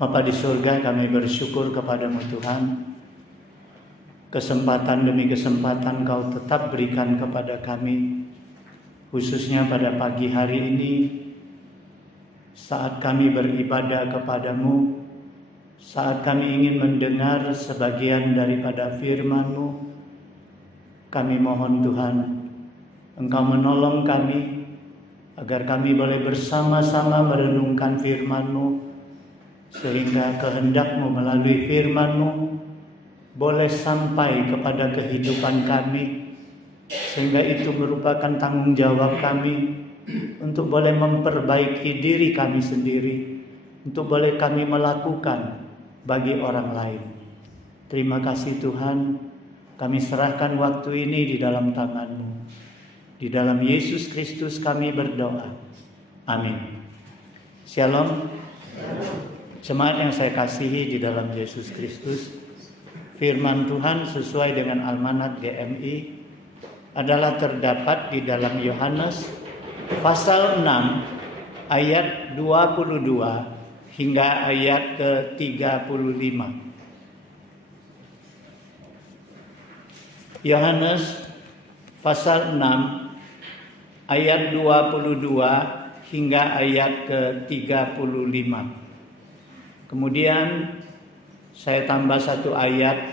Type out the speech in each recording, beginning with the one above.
Bapa di surga, kami bersyukur kepadamu Tuhan. Kesempatan demi kesempatan Kau tetap berikan kepada kami, khususnya pada pagi hari ini, saat kami beribadah kepadamu, saat kami ingin mendengar sebagian daripada firman-Mu. Kami mohon Tuhan, Engkau menolong kami, agar kami boleh bersama-sama merenungkan firman-Mu, sehingga kehendak-Mu melalui firman-Mu boleh sampai kepada kehidupan kami, sehingga itu merupakan tanggung jawab kami untuk boleh memperbaiki diri kami sendiri, untuk boleh kami melakukan bagi orang lain. Terima kasih Tuhan, kami serahkan waktu ini di dalam tangan-Mu. Di dalam Yesus Kristus kami berdoa. Amin. Shalom. Jemaat yang saya kasihi di dalam Yesus Kristus, firman Tuhan sesuai dengan Almanat GMI adalah terdapat di dalam Yohanes pasal 6 ayat 22 hingga ayat ke-35. Yohanes pasal 6 ayat 22 hingga ayat ke-35. Kemudian saya tambah satu ayat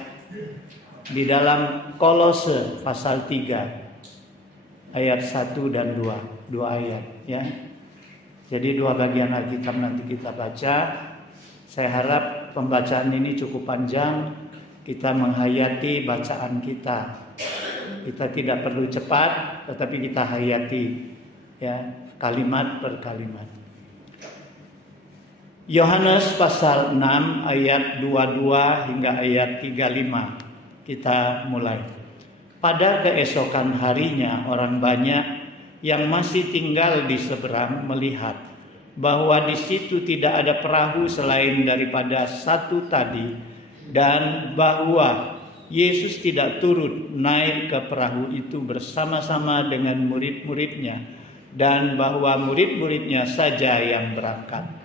di dalam Kolose pasal 3 ayat 1 dan 2. Dua ayat ya. Jadi dua bagian Alkitab nanti kita baca. Saya harap pembacaan ini cukup panjang, kita menghayati bacaan kita. Kita tidak perlu cepat, tetapi kita hayati ya, kalimat per kalimat. Yohanes pasal 6 ayat 22 hingga ayat 35. Kita mulai. Pada keesokan harinya orang banyak yang masih tinggal di seberang melihat bahwa di situ tidak ada perahu selain daripada satu tadi, dan bahwa Yesus tidak turut naik ke perahu itu bersama-sama dengan murid-muridnya, dan bahwa murid-muridnya saja yang berangkat.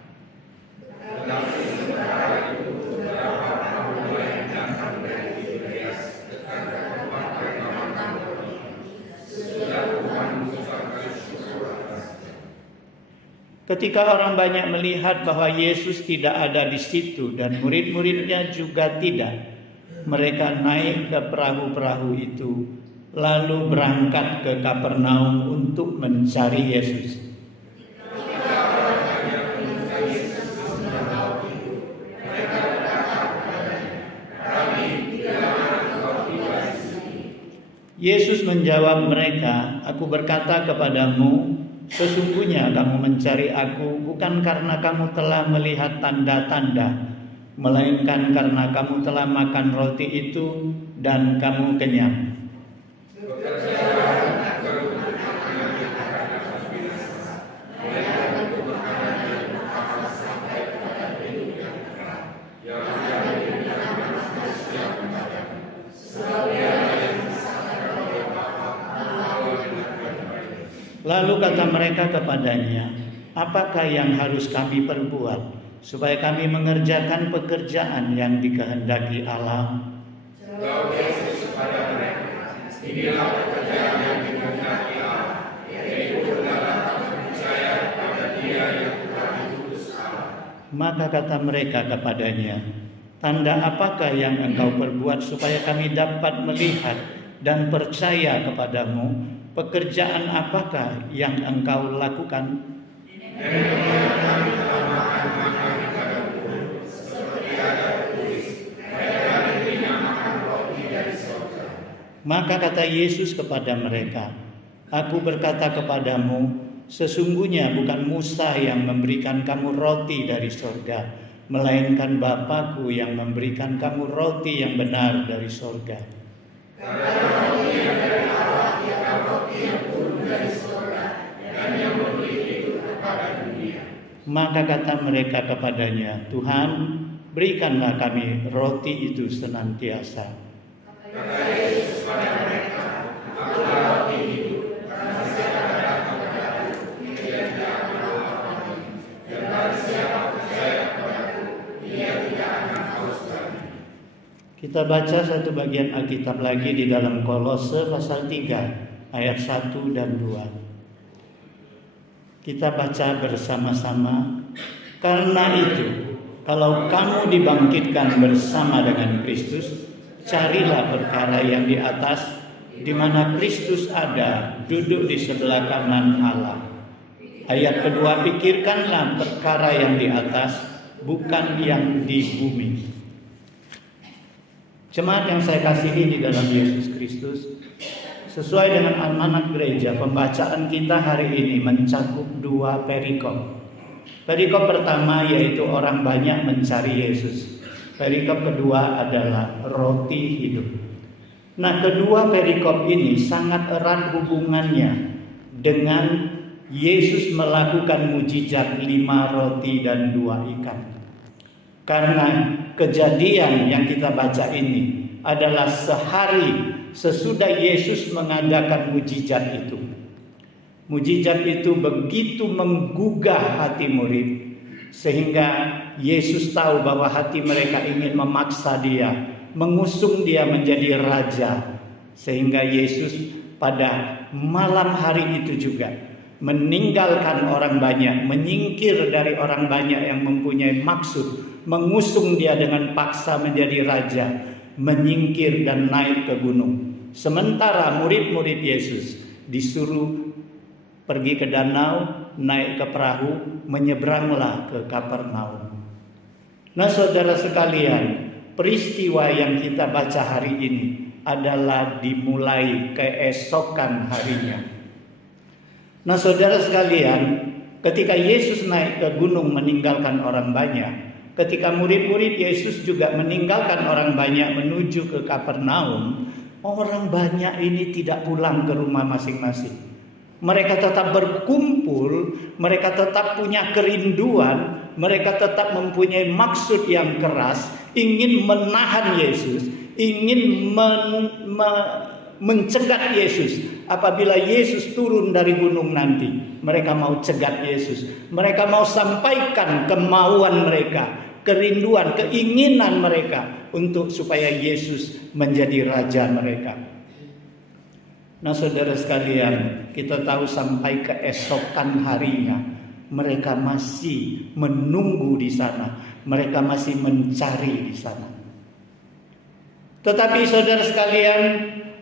Ketika orang banyak melihat bahwa Yesus tidak ada di situ dan murid-muridnya juga tidak, mereka naik ke perahu-perahu itu lalu berangkat ke Kapernaum untuk mencari Yesus. Yesus menjawab mereka, "Aku berkata kepadamu, sesungguhnya kamu mencari aku bukan karena kamu telah melihat tanda-tanda, melainkan karena kamu telah makan roti itu dan kamu kenyang." Lalu kata mereka kepadanya, "Apakah yang harus kami perbuat supaya kami mengerjakan pekerjaan yang dikehendaki Allah?" Jawab Yesus kepada mereka, "Inilah pekerjaan yang dikehendaki Allah, yaitu adalah kamu percaya pada Dia yang telah diutus Allah." Maka kata mereka kepadanya, "Tanda apakah yang engkau perbuat supaya kami dapat melihat dan percaya kepadamu? Pekerjaan apakah yang engkau lakukan?" Maka kata Yesus kepada mereka, "Aku berkata kepadamu, sesungguhnya bukan Musa yang memberikan kamu roti dari surga, melainkan Bapa-Ku yang memberikan kamu roti yang benar dari surga. Maka kata mereka kepadanya, "Tuhan, berikanlah kami roti itu senantiasa." Kata Yesus kepada mereka, "Akulah roti hidup, barang siapa datang kepadaku, ia tidak akan lapar lagi, dan barang siapa percaya kepadaku, ia Kita baca satu bagian Alkitab lagi di dalam Kolose pasal 3 ayat 1 dan 2. Kita baca bersama-sama. Karena itu, kalau kamu dibangkitkan bersama dengan Kristus, carilah perkara yang di atas, di mana Kristus ada, duduk di sebelah kanan Allah. Ayat kedua, pikirkanlah perkara yang di atas, bukan yang di bumi. Jemaat yang saya kasihi di dalam Yesus Kristus, sesuai dengan almanak gereja, pembacaan kita hari ini mencakup 2 perikop. Perikop pertama yaitu orang banyak mencari Yesus. Perikop kedua adalah roti hidup. Nah, kedua perikop ini sangat erat hubungannya dengan Yesus melakukan mujizat 5 roti dan 2 ikan. Karena kejadian yang kita baca ini adalah sehari sesudah Yesus mengadakan mujizat itu. Mujizat itu begitu menggugah hati murid, sehingga Yesus tahu bahwa hati mereka ingin memaksa dia, mengusung dia menjadi raja. Sehingga Yesus pada malam hari itu juga meninggalkan orang banyak, menyingkir dari orang banyak yang mempunyai maksud mengusung dia dengan paksa menjadi raja, menyingkir dan naik ke gunung. Sementara murid-murid Yesus disuruh pergi ke danau, naik ke perahu, menyeberanglah ke Kapernaum. Nah, saudara sekalian, peristiwa yang kita baca hari ini adalah dimulai keesokan harinya. Nah, saudara sekalian, ketika Yesus naik ke gunung meninggalkan orang banyak, ketika murid-murid Yesus juga meninggalkan orang banyak menuju ke Kapernaum, orang banyak ini tidak pulang ke rumah masing-masing. Mereka tetap berkumpul, mereka tetap punya kerinduan, mereka tetap mempunyai maksud yang keras, ingin menahan Yesus, ingin mencegat Yesus. Apabila Yesus turun dari gunung nanti, mereka mau cegat Yesus. Mereka mau sampaikan kemauan mereka, kerinduan, keinginan mereka untuk supaya Yesus menjadi raja mereka. Nah, saudara sekalian, kita tahu sampai keesokan harinya mereka masih menunggu di sana, mereka masih mencari di sana. Tetapi saudara sekalian,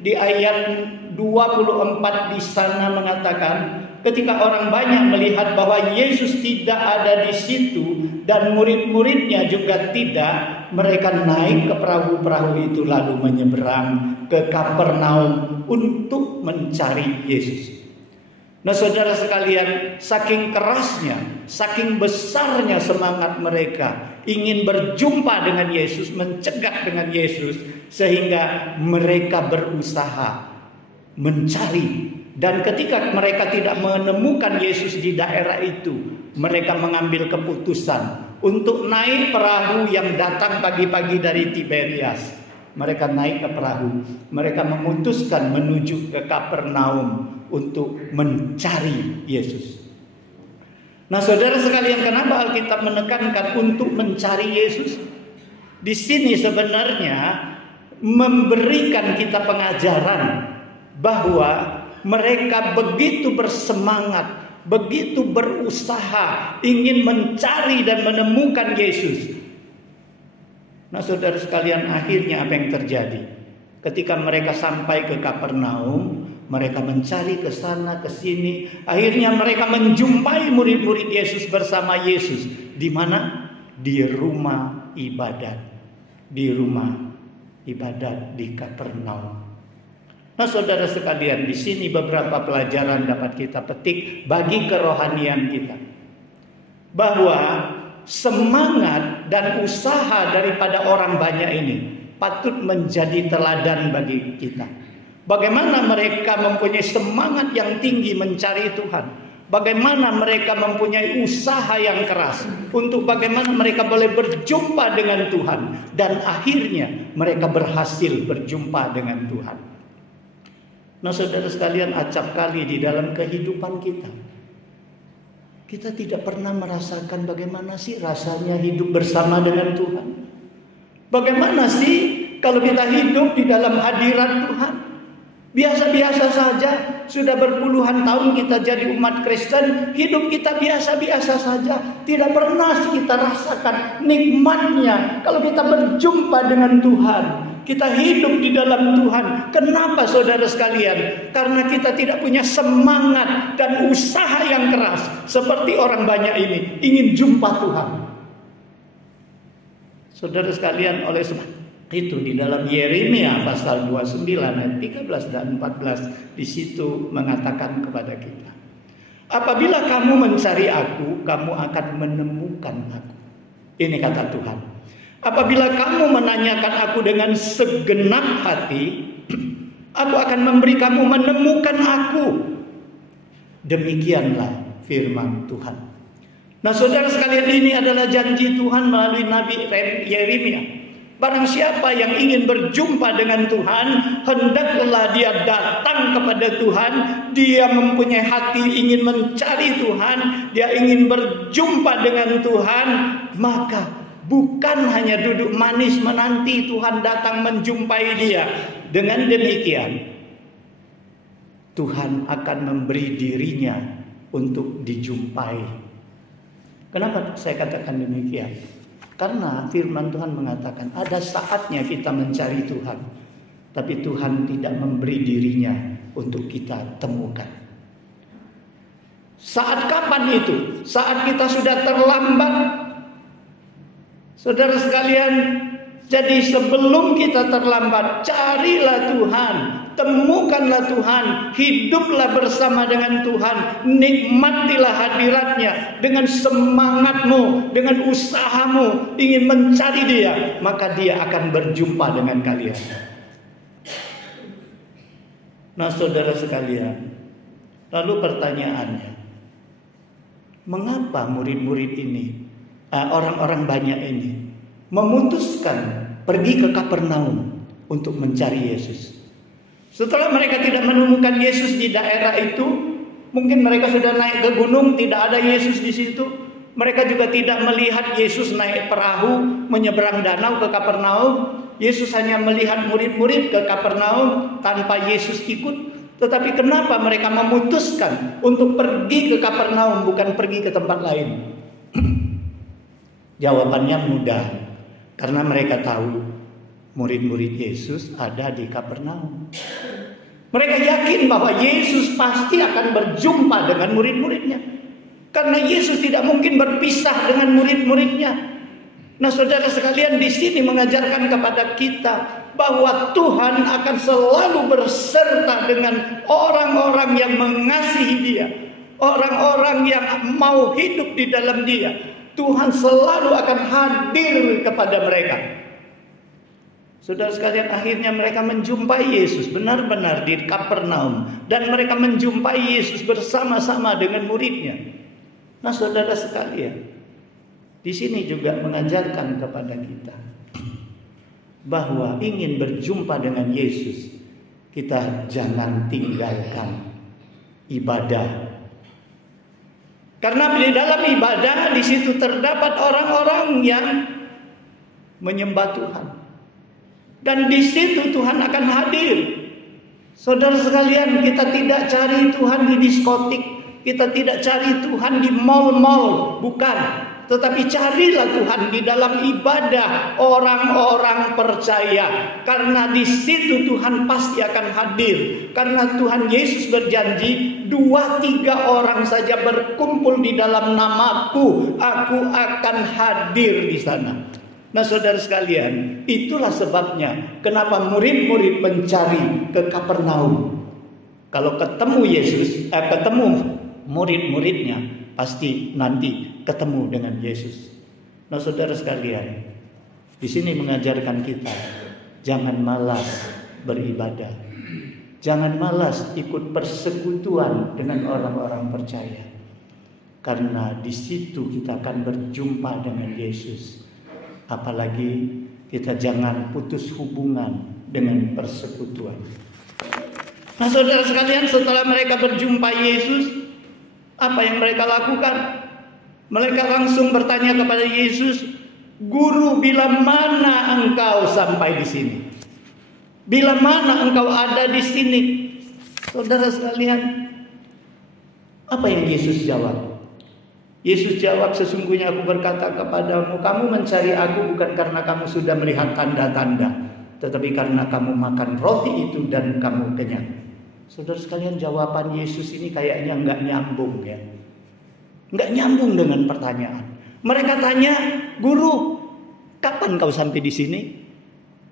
di ayat 24 di sana mengatakan, ketika orang banyak melihat bahwa Yesus tidak ada di situ dan murid-muridnya juga tidak, mereka naik ke perahu-perahu itu lalu menyeberang ke Kapernaum untuk mencari Yesus. Nah, saudara sekalian, saking kerasnya, saking besarnya semangat mereka ingin berjumpa dengan Yesus, mencegat dengan Yesus, sehingga mereka berusaha mencari. Dan ketika mereka tidak menemukan Yesus di daerah itu, mereka mengambil keputusan untuk naik perahu yang datang pagi-pagi dari Tiberias. Mereka naik ke perahu, mereka memutuskan menuju ke Kapernaum untuk mencari Yesus. Nah, saudara sekalian, kenapa Alkitab menekankan untuk mencari Yesus? Di sini sebenarnya memberikan kita pengajaran bahwa mereka begitu bersemangat, begitu berusaha ingin mencari dan menemukan Yesus. Nah, saudara sekalian, akhirnya apa yang terjadi? Ketika mereka sampai ke Kapernaum, mereka mencari ke sana ke sini, akhirnya mereka menjumpai murid-murid Yesus bersama Yesus. Di mana? Di rumah ibadat. Di rumah ibadat di Kapernaum. Nah, saudara sekalian, di sini beberapa pelajaran dapat kita petik bagi kerohanian kita. Bahwa semangat dan usaha daripada orang banyak ini patut menjadi teladan bagi kita. Bagaimana mereka mempunyai semangat yang tinggi mencari Tuhan. Bagaimana mereka mempunyai usaha yang keras untuk bagaimana mereka boleh berjumpa dengan Tuhan. Dan akhirnya mereka berhasil berjumpa dengan Tuhan. Nah, saudara sekalian, acap kali di dalam kehidupan kita, kita tidak pernah merasakan bagaimana sih rasanya hidup bersama dengan Tuhan. Bagaimana sih kalau kita hidup di dalam hadirat Tuhan. Biasa-biasa saja, sudah berpuluhan tahun kita jadi umat Kristen, hidup kita biasa-biasa saja. Tidak pernah kita rasakan nikmatnya kalau kita berjumpa dengan Tuhan. Kita hidup di dalam Tuhan. Kenapa saudara sekalian? Karena kita tidak punya semangat dan usaha yang keras seperti orang banyak ini ingin jumpa Tuhan. Saudara sekalian, oleh sebab itu di dalam Yeremia pasal 29 ayat 13 dan 14 di situ mengatakan kepada kita, apabila kamu mencari aku, kamu akan menemukan aku. Ini kata Tuhan. Apabila kamu menanyakan aku dengan segenap hati, aku akan memberi kamu menemukan aku. Demikianlah firman Tuhan. Nah, saudara sekalian, ini adalah janji Tuhan melalui Nabi Yeremia. Barang siapa yang ingin berjumpa dengan Tuhan, hendaklah dia datang kepada Tuhan. Dia mempunyai hati ingin mencari Tuhan, dia ingin berjumpa dengan Tuhan. Maka bukan hanya duduk manis menanti Tuhan datang menjumpai dia. Dengan demikian, Tuhan akan memberi dirinya untuk dijumpai. Kenapa saya katakan demikian? Karena firman Tuhan mengatakan ada saatnya kita mencari Tuhan, tapi Tuhan tidak memberi dirinya untuk kita temukan. Saat kapan itu? Saat kita sudah terlambat. Saudara sekalian, jadi sebelum kita terlambat, carilah Tuhan, temukanlah Tuhan, hiduplah bersama dengan Tuhan, nikmatilah hadiratnya dengan semangatmu, dengan usahamu ingin mencari Dia, maka Dia akan berjumpa dengan kalian. Nah, saudara sekalian, lalu pertanyaannya, mengapa murid-murid ini, orang-orang banyak ini memutuskan pergi ke Kapernaum untuk mencari Yesus? Setelah mereka tidak menemukan Yesus di daerah itu, mungkin mereka sudah naik ke gunung, tidak ada Yesus di situ. Mereka juga tidak melihat Yesus naik perahu menyeberang danau ke Kapernaum. Yesus hanya melihat murid-murid ke Kapernaum tanpa Yesus ikut. Tetapi kenapa mereka memutuskan untuk pergi ke Kapernaum, bukan pergi ke tempat lain? Jawabannya mudah. Karena mereka tahu murid-murid Yesus ada di Kapernaum. Mereka yakin bahwa Yesus pasti akan berjumpa dengan murid-muridnya. Karena Yesus tidak mungkin berpisah dengan murid-muridnya. Nah, saudara sekalian, di sini mengajarkan kepada kita bahwa Tuhan akan selalu berserta dengan orang-orang yang mengasihi Dia, orang-orang yang mau hidup di dalam Dia. Tuhan selalu akan hadir kepada mereka. Saudara sekalian, akhirnya mereka menjumpai Yesus benar-benar di Kapernaum, dan mereka menjumpai Yesus bersama-sama dengan muridnya. Nah, saudara sekalian, di sini juga mengajarkan kepada kita bahwa ingin berjumpa dengan Yesus, kita jangan tinggalkan ibadah. Karena di dalam ibadah di situ terdapat orang-orang yang menyembah Tuhan. Dan di situ Tuhan akan hadir. Saudara sekalian, kita tidak cari Tuhan di diskotik, kita tidak cari Tuhan di mal-mal, bukan. Tetapi carilah Tuhan di dalam ibadah orang-orang percaya. Karena di situ Tuhan pasti akan hadir. Karena Tuhan Yesus berjanji, 2-3 orang saja berkumpul di dalam namaku, aku akan hadir di sana. Nah, saudara sekalian, itulah sebabnya kenapa murid-murid mencari ke Kapernaum. Kalau ketemu Yesus, ketemu murid-muridnya, pasti nanti ketemu dengan Yesus. Nah, saudara sekalian, di sini mengajarkan kita jangan malas beribadah, jangan malas ikut persekutuan dengan orang-orang percaya, karena di situ kita akan berjumpa dengan Yesus. Apalagi kita jangan putus hubungan dengan persekutuan. Nah, saudara sekalian, setelah mereka berjumpa Yesus, apa yang mereka lakukan? Mereka langsung bertanya kepada Yesus, "Guru, bila mana engkau sampai di sini?" Bila mana engkau ada di sini? Saudara sekalian, apa yang Yesus jawab? Yesus jawab, sesungguhnya aku berkata kepadamu, kamu mencari aku bukan karena kamu sudah melihat tanda-tanda, tetapi karena kamu makan roti itu dan kamu kenyang. Saudara sekalian, jawaban Yesus ini kayaknya nggak nyambung ya. Nggak nyambung dengan pertanyaan. Mereka tanya, Guru, kapan kau sampai di sini?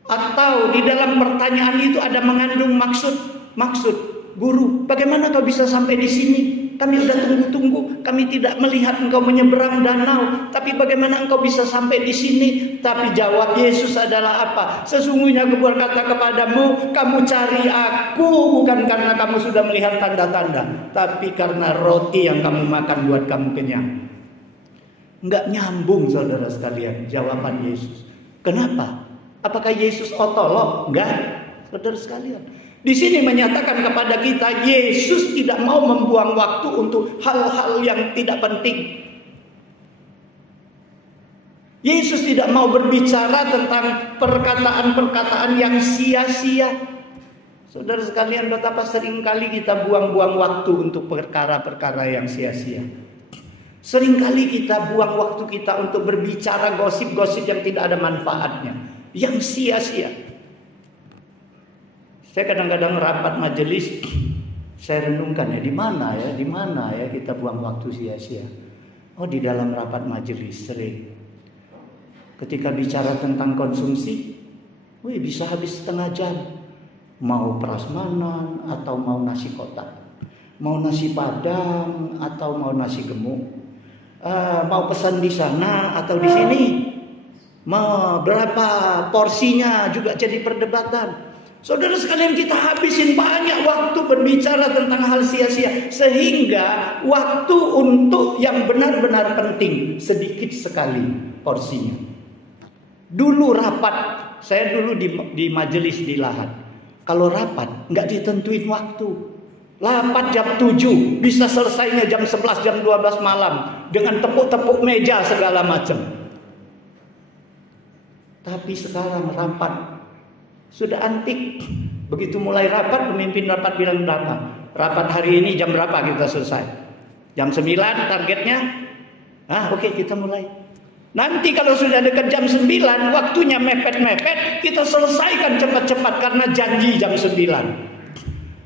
Atau di dalam pertanyaan itu ada mengandung maksud, Guru, bagaimana kau bisa sampai di sini? Kami sudah tunggu-tunggu, kami tidak melihat engkau menyeberang danau, tapi bagaimana engkau bisa sampai di sini? Tapi jawab Yesus adalah apa? Sesungguhnya aku berkata kepadamu, kamu cari aku bukan karena kamu sudah melihat tanda-tanda, tapi karena roti yang kamu makan buat kamu kenyang. Enggak nyambung, saudara sekalian, jawaban Yesus. Kenapa? Apakah Yesus otolog? Enggak, saudara sekalian. Di sini menyatakan kepada kita, Yesus tidak mau membuang waktu untuk hal-hal yang tidak penting. Yesus tidak mau berbicara tentang perkataan-perkataan yang sia-sia. Saudara sekalian, betapa seringkali kita buang-buang waktu untuk perkara-perkara yang sia-sia. Seringkali kita buang waktu kita untuk berbicara gosip-gosip yang tidak ada manfaatnya, yang sia-sia. Saya kadang-kadang rapat majelis, saya renungkan di mana ya kita buang waktu sia-sia. Oh, di dalam rapat majelis sering. Ketika bicara tentang konsumsi, bisa habis setengah jam. Mau prasmanan atau mau nasi kotak, mau nasi padang atau mau nasi gemuk, mau pesan di sana atau di sini, mau berapa porsinya juga jadi perdebatan. Saudara sekalian, kita habisin banyak waktu berbicara tentang hal sia-sia, sehingga waktu untuk yang benar-benar penting sedikit sekali porsinya. Dulu rapat, saya dulu di majelis di Lahat. Kalau rapat nggak ditentuin waktu. Rapat jam 7, bisa selesainya jam 11, jam 12 malam dengan tepuk-tepuk meja segala macam. Tapi sekarang rapat sudah antik. Begitu mulai rapat, pemimpin rapat bilang berapa? Rapat hari ini jam berapa kita selesai? Jam 9 targetnya. Oke, kita mulai. Nanti kalau sudah dekat jam 9, waktunya mepet-mepet, kita selesaikan cepat-cepat karena janji jam 9.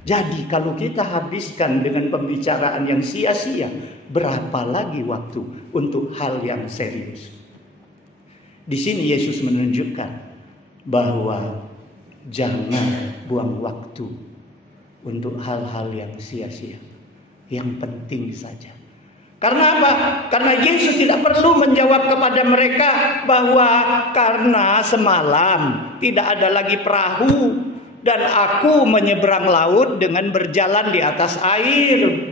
Jadi kalau kita habiskan dengan pembicaraan yang sia-sia, berapa lagi waktu untuk hal yang serius? Di sini Yesus menunjukkan bahwa jangan buang waktu untuk hal-hal yang sia-sia, yang penting saja. Karena apa? Karena Yesus tidak perlu menjawab kepada mereka bahwa karena semalam tidak ada lagi perahu dan aku menyeberang laut dengan berjalan di atas air.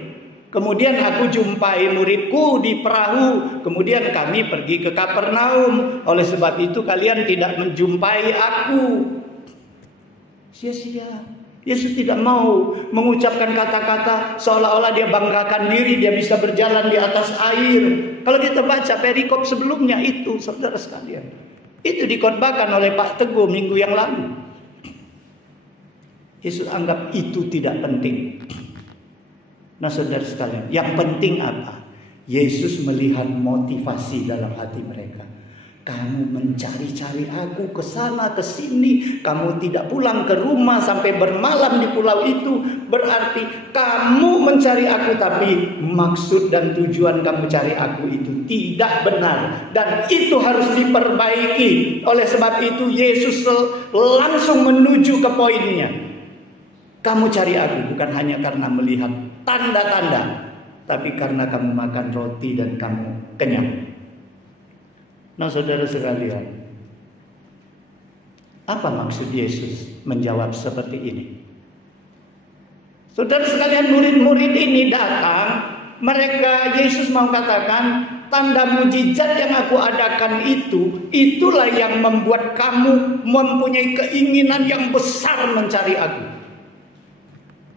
Kemudian aku jumpai muridku di perahu. Kemudian kami pergi ke Kapernaum. Oleh sebab itu kalian tidak menjumpai aku. Sia-sia. Yesus tidak mau mengucapkan kata-kata seolah-olah dia banggakan diri, dia bisa berjalan di atas air. Kalau kita baca perikop sebelumnya itu, saudara sekalian, itu dikhotbahkan oleh Pak Teguh minggu yang lalu. Yesus anggap itu tidak penting. Nah, saudara sekalian, yang penting apa? Yesus melihat motivasi dalam hati mereka. Kamu mencari-cari aku ke sana ke sini, kamu tidak pulang ke rumah sampai bermalam di pulau itu, berarti kamu mencari aku, tapi maksud dan tujuan kamu cari aku itu tidak benar dan itu harus diperbaiki. Oleh sebab itu Yesus langsung menuju ke poinnya. Kamu cari aku bukan hanya karena melihat tanda-tanda, tapi karena kamu makan roti dan kamu kenyang. Nah, saudara sekalian, apa maksud Yesus menjawab seperti ini? Saudara sekalian, murid-murid ini datang, mereka, Yesus mau katakan, tanda mujizat yang aku adakan itu, itulah yang membuat kamu mempunyai keinginan yang besar mencari aku.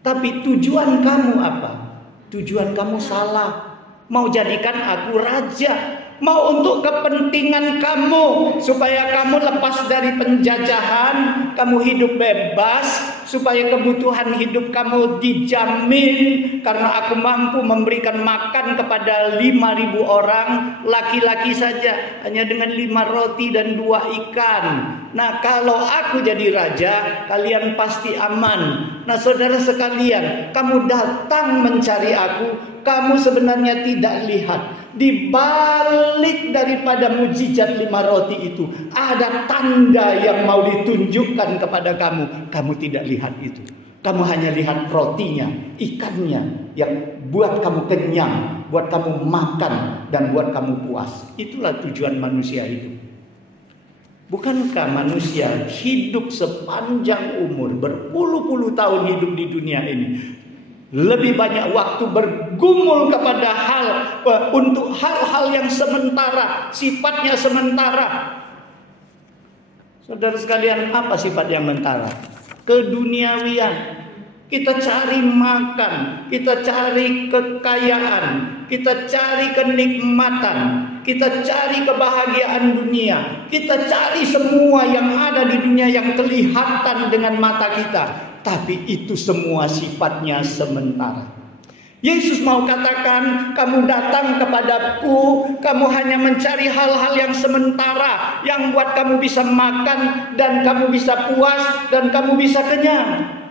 Tapi tujuan kamu apa? Tujuan kamu salah. Mau jadikan aku raja. mau untuk kepentingan kamu, supaya kamu lepas dari penjajahan, kamu hidup bebas, supaya kebutuhan hidup kamu dijamin, karena aku mampu memberikan makan kepada 5.000 orang, laki-laki saja, hanya dengan 5 roti dan 2 ikan. Nah, kalau aku jadi raja, kalian pasti aman. Nah, saudara sekalian, kamu datang mencari aku, kamu sebenarnya tidak lihat. Di balik daripada mujizat 5 roti itu, ada tanda yang mau ditunjukkan kepada kamu. Kamu tidak lihat itu. Kamu hanya lihat rotinya, ikannya, yang buat kamu kenyang, buat kamu makan, dan buat kamu puas. Itulah tujuan manusia hidup. Bukankah manusia hidup sepanjang umur, berpuluh-puluh tahun hidup di dunia ini, lebih banyak waktu bergumul kepada untuk hal-hal yang sementara, sifatnya sementara. Saudara sekalian, apa sifat yang sementara? Keduniawian. Kita cari makan, kita cari kekayaan, kita cari kenikmatan, kita cari kebahagiaan dunia, kita cari semua yang ada di dunia yang kelihatan dengan mata kita. Tapi itu semua sifatnya sementara. Yesus mau katakan, kamu datang kepadaku, kamu hanya mencari hal-hal yang sementara, yang buat kamu bisa makan, dan kamu bisa puas, dan kamu bisa kenyang.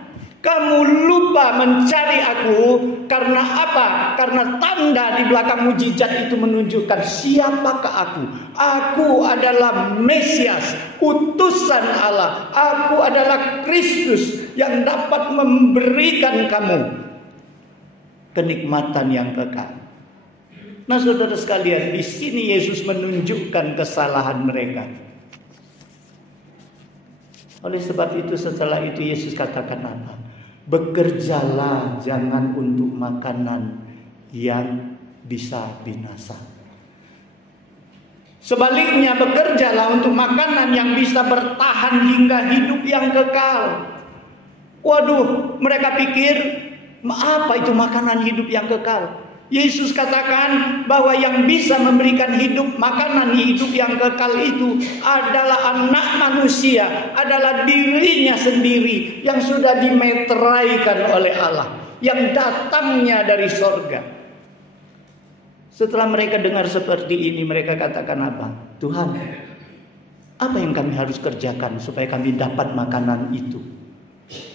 Kamu lupa mencari aku, karena apa? Karena tanda di belakang mujizat itu menunjukkan siapakah aku. Aku adalah Mesias, utusan Allah. Aku adalah Kristus yang dapat memberikan kamu kenikmatan yang kekal. Nah, saudara sekalian, di sini Yesus menunjukkan kesalahan mereka. Oleh sebab itu, setelah itu Yesus katakan apa? Bekerjalah jangan untuk makanan yang bisa binasa. Sebaliknya, bekerjalah untuk makanan yang bisa bertahan hingga hidup yang kekal. Waduh, mereka pikir, apa itu makanan hidup yang kekal? Yesus katakan bahwa yang bisa memberikan hidup, makanan hidup yang kekal itu adalah anak manusia, adalah dirinya sendiri yang sudah dimeteraikan oleh Allah, yang datangnya dari sorga. Setelah mereka dengar seperti ini, mereka katakan apa? Tuhan, apa yang kami harus kerjakan supaya kami dapat makanan itu?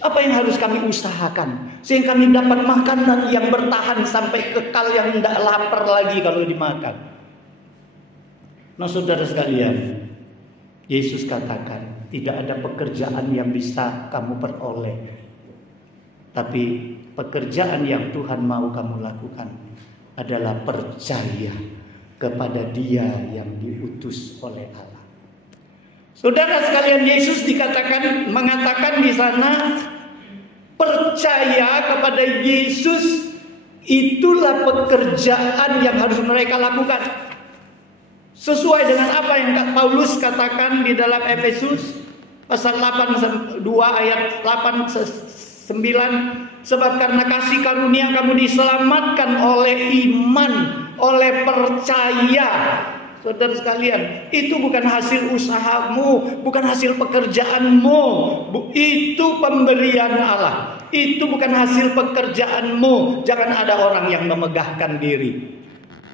Apa yang harus kami usahakan sehingga kami dapat makanan yang bertahan sampai kekal, yang tidak lapar lagi kalau dimakan? Nah, saudara sekalian, Yesus katakan tidak ada pekerjaan yang bisa kamu peroleh, tapi pekerjaan yang Tuhan mau kamu lakukan adalah percaya kepada Dia yang diutus oleh Allah. Saudara sekalian, Yesus mengatakan di sana, percaya kepada Yesus itulah pekerjaan yang harus mereka lakukan. Sesuai dengan apa yang Paulus katakan di dalam Efesus pasal 2 ayat 8-9, sebab karena kasih karunia kamu diselamatkan oleh iman, oleh percaya. Saudara sekalian, itu bukan hasil usahamu, bukan hasil pekerjaanmu. Itu pemberian Allah. Itu bukan hasil pekerjaanmu. Jangan ada orang yang memegahkan diri.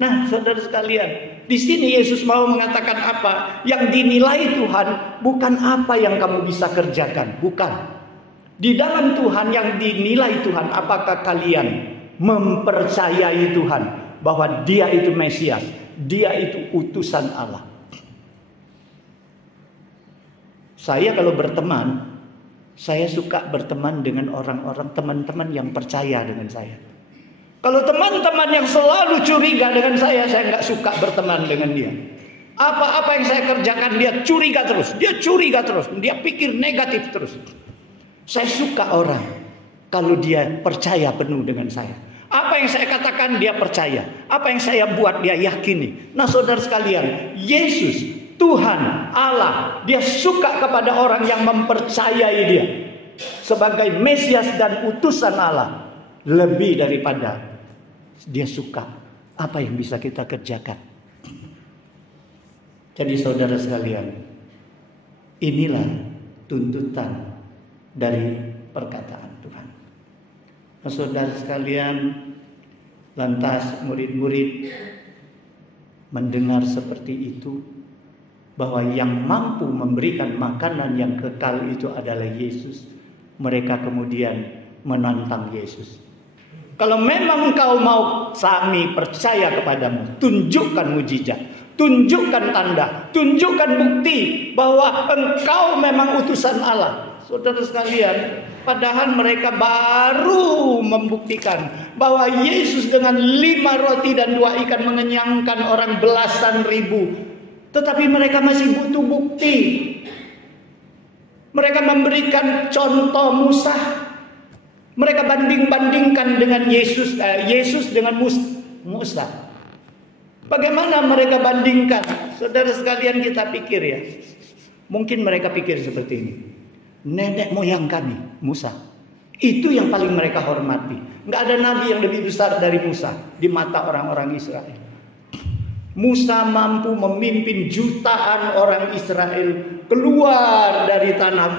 Nah, saudara sekalian, di sini Yesus mau mengatakan apa? Yang dinilai Tuhan bukan apa yang kamu bisa kerjakan, bukan. Di dalam Tuhan yang dinilai Tuhan, apakah kalian mempercayai Tuhan bahwa Dia itu Mesias, Dia itu utusan Allah. Saya kalau berteman, saya suka berteman dengan orang-orang, teman-teman yang percaya dengan saya. Kalau teman-teman yang selalu curiga dengan saya nggak suka berteman dengan dia. Apa-apa yang saya kerjakan dia curiga terus, dia pikir negatif terus. Saya suka orang kalau dia percaya penuh dengan saya. Apa yang saya katakan dia percaya, apa yang saya buat dia yakini. Nah, saudara sekalian, Yesus, Tuhan, Allah, Dia suka kepada orang yang mempercayai Dia sebagai Mesias dan utusan Allah, lebih daripada Dia suka apa yang bisa kita kerjakan. Jadi saudara sekalian, inilah tuntutan dari perkataan Tuhan. Nah, saudara sekalian, lantas murid-murid mendengar seperti itu, bahwa yang mampu memberikan makanan yang kekal itu adalah Yesus. Mereka kemudian menantang Yesus. Kalau memang engkau mau kami percaya kepadamu, tunjukkan mujizat, tunjukkan tanda, tunjukkan bukti bahwa engkau memang utusan Allah. Saudara sekalian, padahal mereka baru membuktikan bahwa Yesus dengan 5 roti dan 2 ikan mengenyangkan orang belasan ribu. Tetapi mereka masih butuh bukti. Mereka memberikan contoh Musa. Mereka banding-bandingkan dengan Yesus dengan Musa. Bagaimana mereka bandingkan? Saudara sekalian, kita pikir ya. Mungkin mereka pikir seperti ini. Nenek moyang kami, Musa. Itu yang paling mereka hormati. Nggak ada nabi yang lebih besar dari Musa di mata orang-orang Israel. Musa mampu memimpin jutaan orang Israel keluar dari tanah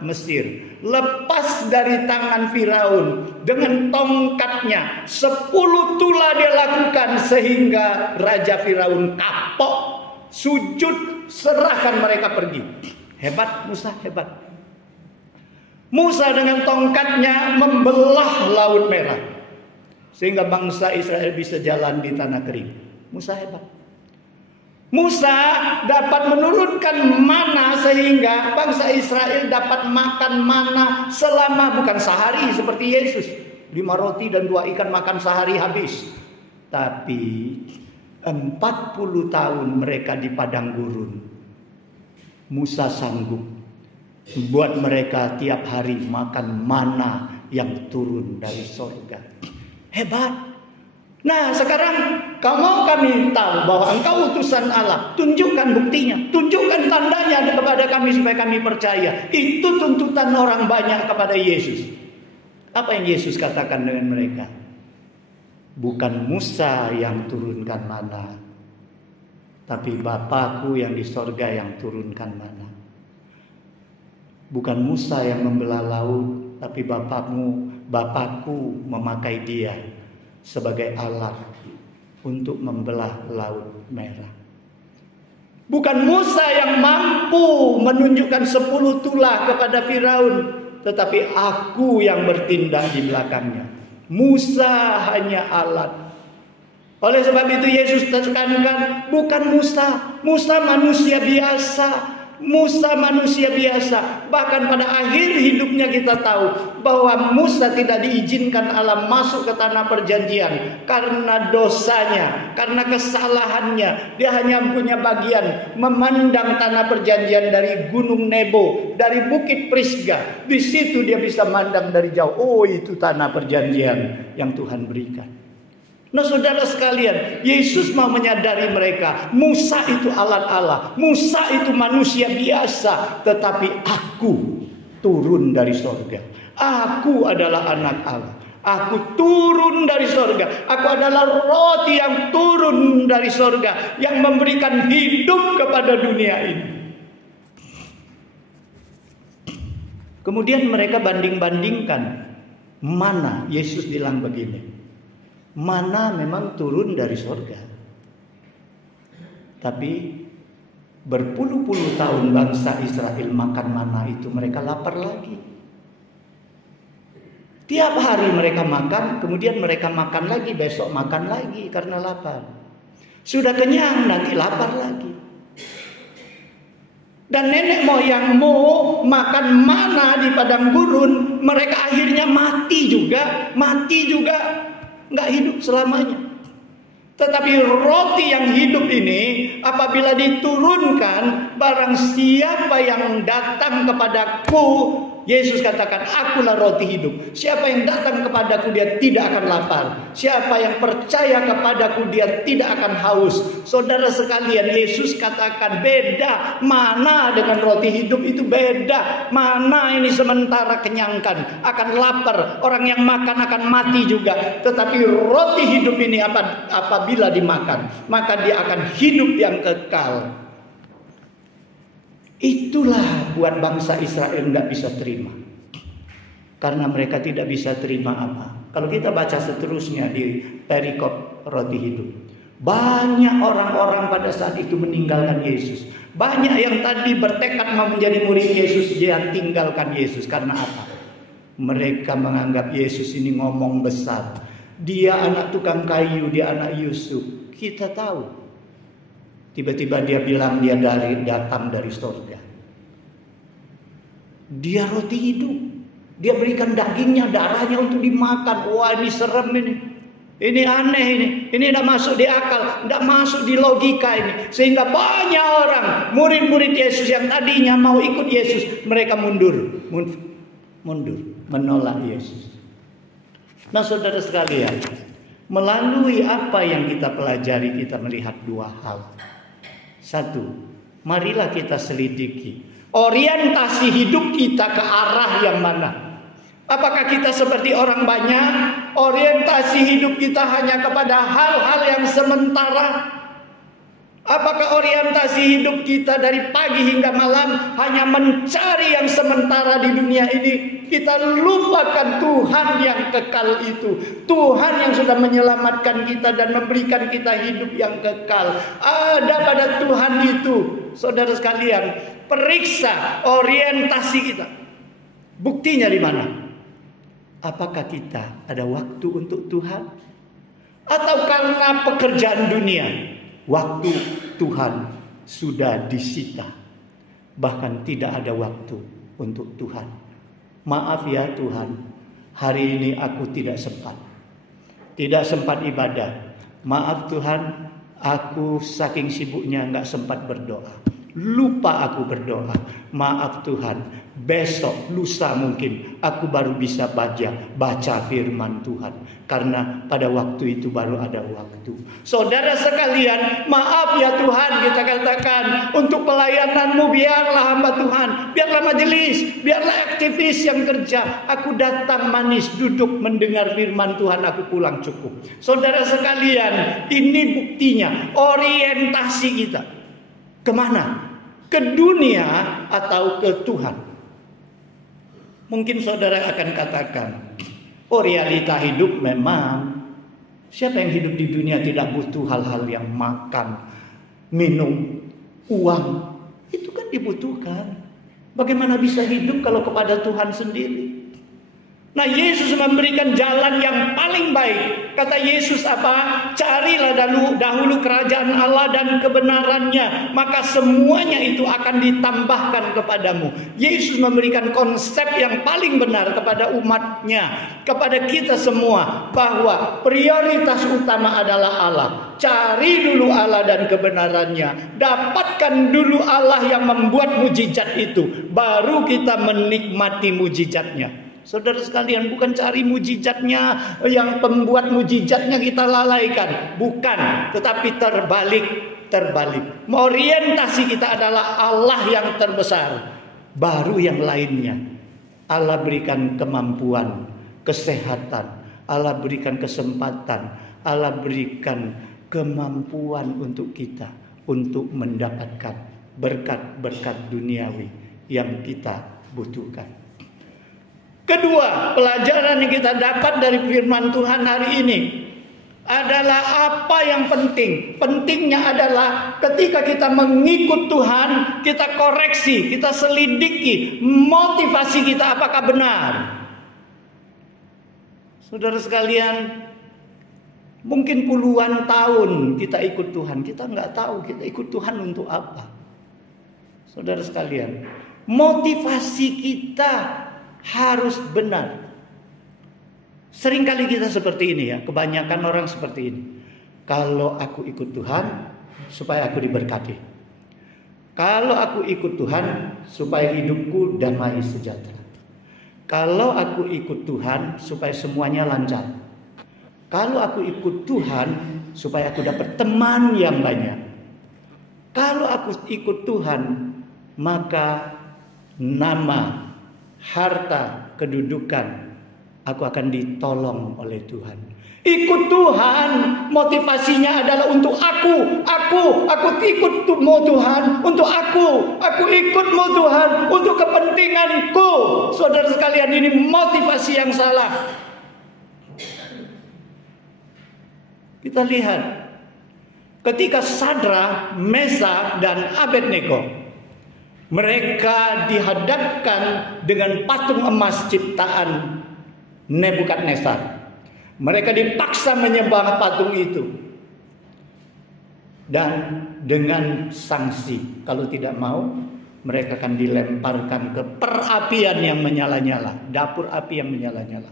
Mesir. Lepas dari tangan Firaun dengan tongkatnya. 10 tulah dia lakukan sehingga Raja Firaun kapok, sujud, serahkan mereka pergi. Hebat Musa, hebat. Musa dengan tongkatnya membelah Laut Merah sehingga bangsa Israel bisa jalan di tanah kering. Musa hebat. Musa dapat menurunkan mana sehingga bangsa Israel dapat makan mana selama bukan sehari seperti Yesus. 5 roti dan 2 ikan makan sehari habis. Tapi 40 tahun mereka di padang gurun. Musa sanggup buat mereka tiap hari makan mana yang turun dari sorga. Hebat. Nah sekarang kalau kami tahu bahwa engkau utusan Allah, tunjukkan buktinya, tunjukkan tandanya kepada kami supaya kami percaya. Itu tuntutan orang banyak kepada Yesus. Apa yang Yesus katakan dengan mereka? Bukan Musa yang turunkan mana, tapi Bapakku yang di sorga yang turunkan mana. Bukan Musa yang membelah laut, tapi Bapakku memakai dia sebagai alat untuk membelah Laut Merah. Bukan Musa yang mampu menunjukkan 10 tulah kepada Firaun, tetapi aku yang bertindak di belakangnya. Musa hanya alat. Oleh sebab itu Yesus tekankan, bukan Musa manusia biasa. Musa manusia biasa. Bahkan pada akhir hidupnya kita tahu bahwa Musa tidak diizinkan Allah masuk ke tanah perjanjian karena dosanya, karena kesalahannya. Dia hanya punya bagian memandang tanah perjanjian dari Gunung Nebo, dari Bukit Prisga. Di situ dia bisa mandang dari jauh. Oh, itu tanah perjanjian yang Tuhan berikan. Nah saudara sekalian, Yesus mau menyadari mereka, Musa itu alat Allah, Musa itu manusia biasa, tetapi aku turun dari sorga. Aku adalah anak Allah. Aku turun dari sorga. Aku adalah roti yang turun dari sorga, yang memberikan hidup kepada dunia ini. Kemudian mereka banding-bandingkan. Mana Yesus bilang begini. Mana memang turun dari sorga. Tapi berpuluh-puluh tahun bangsa Israel makan mana itu, mereka lapar lagi. Tiap hari mereka makan, kemudian mereka makan lagi, besok makan lagi karena lapar. Sudah kenyang, nanti lapar lagi. Dan nenek moyangmu makan mana di padang gurun, mereka akhirnya mati juga. Nggak hidup selamanya. Tetapi roti yang hidup ini apabila diturunkan, barang siapa yang datang kepadaku Yesus katakan, akulah roti hidup. Siapa yang datang kepadaku dia tidak akan lapar. Siapa yang percaya kepadaku dia tidak akan haus. Saudara sekalian, Yesus katakan beda. Mana dengan roti hidup itu beda. Mana ini sementara kenyangkan, akan lapar. Orang yang makan akan mati juga. Tetapi roti hidup ini apabila dimakan, maka dia akan hidup yang kekal. Itulah buat bangsa Israel nggak bisa terima. Karena mereka tidak bisa terima apa? Kalau kita baca seterusnya di perikop roti hidup, banyak orang-orang pada saat itu meninggalkan Yesus. Banyak yang tadi bertekad mau menjadi murid Yesus, dia tinggalkan Yesus. Karena apa? Mereka menganggap Yesus ini ngomong besar. Dia anak tukang kayu, dia anak Yusuf. Kita tahu. Tiba-tiba dia bilang dia datang dari surga. Dia roti hidup. Dia berikan dagingnya, darahnya untuk dimakan. Wah, ini serem ini. Ini aneh ini. Ini tidak masuk di akal, tidak masuk di logika ini. Sehingga banyak orang, murid-murid Yesus yang tadinya mau ikut Yesus, mereka mundur, menolak Yesus. Nah, saudara sekalian, melalui apa yang kita pelajari, kita melihat dua hal. Satu, marilah kita selidiki orientasi hidup kita ke arah yang mana. Apakah kita seperti orang banyak? Orientasi hidup kita hanya kepada hal-hal yang sementara? Apakah orientasi hidup kita dari pagi hingga malam hanya mencari yang sementara di dunia ini? Kita lupakan Tuhan yang kekal itu. Tuhan yang sudah menyelamatkan kita dan memberikan kita hidup yang kekal. Ada pada Tuhan itu. Saudara sekalian, periksa orientasi kita. Buktinya di mana? Apakah kita ada waktu untuk Tuhan? Atau karena pekerjaan dunia, waktu Tuhan sudah disita. Bahkan tidak ada waktu untuk Tuhan. Maaf ya Tuhan, hari ini aku tidak sempat. Tidak sempat ibadah. Maaf Tuhan, aku saking sibuknya nggak sempat berdoa. Lupa aku berdoa. Maaf Tuhan, besok, lusa mungkin aku baru bisa baca firman Tuhan. Karena pada waktu itu baru ada waktu. Saudara sekalian, maaf ya Tuhan, kita katakan untuk pelayananmu, biarlah hamba Tuhan, biarlah majelis, biarlah aktivis yang kerja. Aku datang manis, duduk mendengar firman Tuhan, aku pulang cukup. Saudara sekalian, ini buktinya orientasi kita. Kemana? Ke dunia atau ke Tuhan? Mungkin saudara akan katakan, oh realita hidup memang. Siapa yang hidup di dunia tidak butuh hal-hal yang makan, minum, uang. Itu kan dibutuhkan. Bagaimana bisa hidup kalau kepada Tuhan sendiri? Nah, Yesus memberikan jalan yang paling baik. Kata Yesus apa? Carilah dahulu kerajaan Allah dan kebenarannya, maka semuanya itu akan ditambahkan kepadamu. Yesus memberikan konsep yang paling benar kepada umatnya, kepada kita semua, bahwa prioritas utama adalah Allah. Cari dulu Allah dan kebenarannya. Dapatkan dulu Allah yang membuat mujizat itu, baru kita menikmati mujizatnya. Saudara sekalian, bukan cari mujizatnya, yang pembuat mujizatnya kita lalaikan. Bukan, tetapi terbalik. Orientasi kita adalah Allah yang terbesar. Baru yang lainnya. Allah berikan kemampuan, kesehatan. Allah berikan kesempatan. Allah berikan kemampuan untuk kita. Untuk mendapatkan berkat-berkat duniawi yang kita butuhkan. Kedua, pelajaran yang kita dapat dari firman Tuhan hari ini adalah apa yang penting. Pentingnya adalah ketika kita mengikut Tuhan, kita koreksi, kita selidiki motivasi kita apakah benar. Saudara sekalian, mungkin puluhan tahun kita ikut Tuhan, kita nggak tahu kita ikut Tuhan untuk apa. Saudara sekalian, motivasi kita harus benar. Seringkali kita seperti ini ya, kebanyakan orang seperti ini. Kalau aku ikut Tuhan, supaya aku diberkati. Kalau aku ikut Tuhan, supaya hidupku damai sejahtera. Kalau aku ikut Tuhan supaya semuanya lancar. Kalau aku ikut Tuhan supaya aku dapat teman yang banyak. Kalau aku ikut Tuhan, maka nama, harta, kedudukan, aku akan ditolong oleh Tuhan. Ikut Tuhan, motivasinya adalah untuk aku ikut mau Tuhan, untuk aku ikut mau Tuhan, untuk kepentinganku. Saudara sekalian, ini motivasi yang salah. Kita lihat, ketika Sadrak, Mesak, dan Abednego, mereka dihadapkan dengan patung emas ciptaan Nebukadnezar. Mereka dipaksa menyembah patung itu. Dan dengan sanksi, kalau tidak mau, mereka akan dilemparkan ke perapian yang menyala-nyala, dapur api yang menyala-nyala.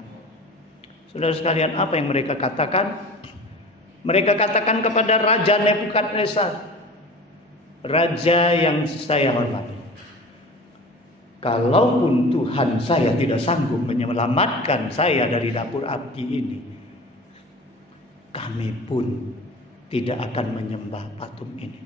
Saudara sekalian, apa yang mereka katakan? Mereka katakan kepada Raja Nebukadnezar, Raja yang saya hormati, kalaupun Tuhan saya tidak sanggup menyelamatkan saya dari dapur api ini, kami pun tidak akan menyembah patung ini.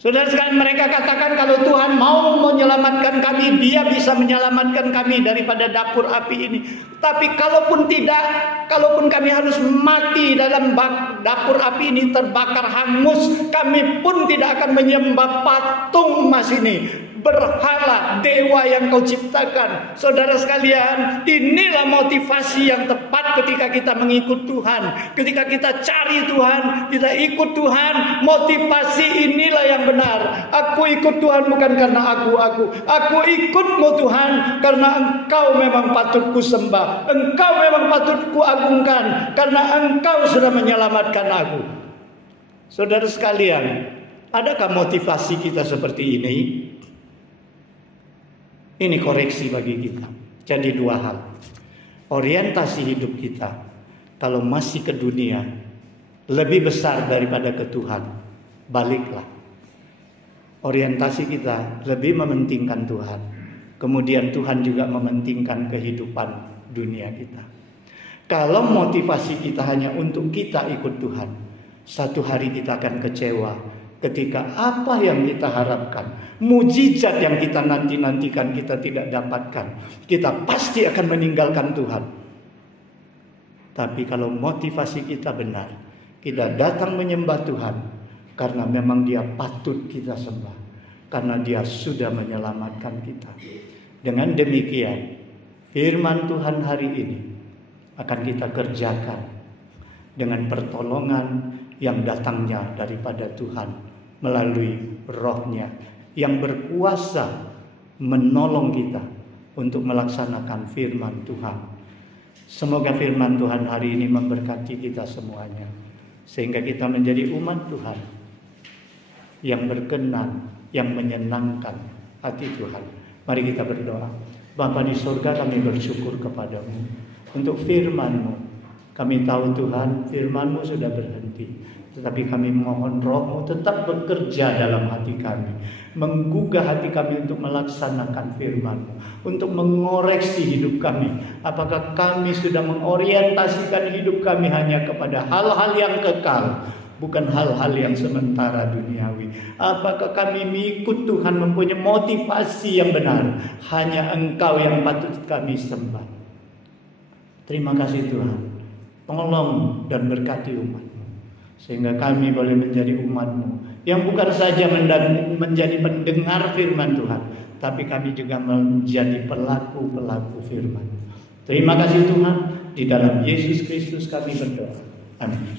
Saudara sekalian, mereka katakan kalau Tuhan mau menyelamatkan kami, Dia bisa menyelamatkan kami daripada dapur api ini. Tapi kalaupun tidak, kalaupun kami harus mati dalam dapur api ini terbakar hangus, kami pun tidak akan menyembah patung emas ini, berhala, dewa yang kau ciptakan. Saudara sekalian, inilah motivasi yang tepat ketika kita mengikut Tuhan. Ketika kita cari Tuhan, kita ikut Tuhan, motivasi inilah yang benar. Aku ikut Tuhan bukan karena aku ikutmu Tuhan karena Engkau memang patut ku sembah, Engkau memang patut ku agungkan, karena Engkau sudah menyelamatkan aku. Saudara sekalian, adakah motivasi kita seperti ini? Ini koreksi bagi kita. Jadi dua hal. Orientasi hidup kita, kalau masih ke dunia, lebih besar daripada ke Tuhan, baliklah. Orientasi kita lebih mementingkan Tuhan. Kemudian Tuhan juga mementingkan kehidupan dunia kita. Kalau motivasi kita hanya untuk kita ikut Tuhan, satu hari kita akan kecewa. Ketika apa yang kita harapkan, mujizat yang kita nanti-nantikan kita tidak dapatkan, kita pasti akan meninggalkan Tuhan. Tapi kalau motivasi kita benar, kita datang menyembah Tuhan karena memang Dia patut kita sembah, karena Dia sudah menyelamatkan kita. Dengan demikian, firman Tuhan hari ini akan kita kerjakan dengan pertolongan yang datangnya daripada Tuhan melalui Roh-Nya yang berkuasa menolong kita untuk melaksanakan firman Tuhan. Semoga firman Tuhan hari ini memberkati kita semuanya, sehingga kita menjadi umat Tuhan yang berkenan, yang menyenangkan hati Tuhan. Mari kita berdoa. Bapa di surga, kami bersyukur kepadamu untuk firman-Mu. Kami tahu Tuhan, firman-Mu sudah berhenti, tetapi kami mohon Roh-Mu tetap bekerja dalam hati kami, menggugah hati kami untuk melaksanakan firman-Mu, untuk mengoreksi hidup kami. Apakah kami sudah mengorientasikan hidup kami hanya kepada hal-hal yang kekal, bukan hal-hal yang sementara duniawi? Apakah kami mengikut Tuhan mempunyai motivasi yang benar, hanya Engkau yang patut kami sembah? Terima kasih Tuhan, tolong dan berkati umat-Mu, sehingga kami boleh menjadi umat-Mu yang bukan saja menjadi pendengar firman Tuhan, tapi kami juga menjadi pelaku-pelaku firman. Terima kasih Tuhan, di dalam Yesus Kristus kami berdoa. Amin.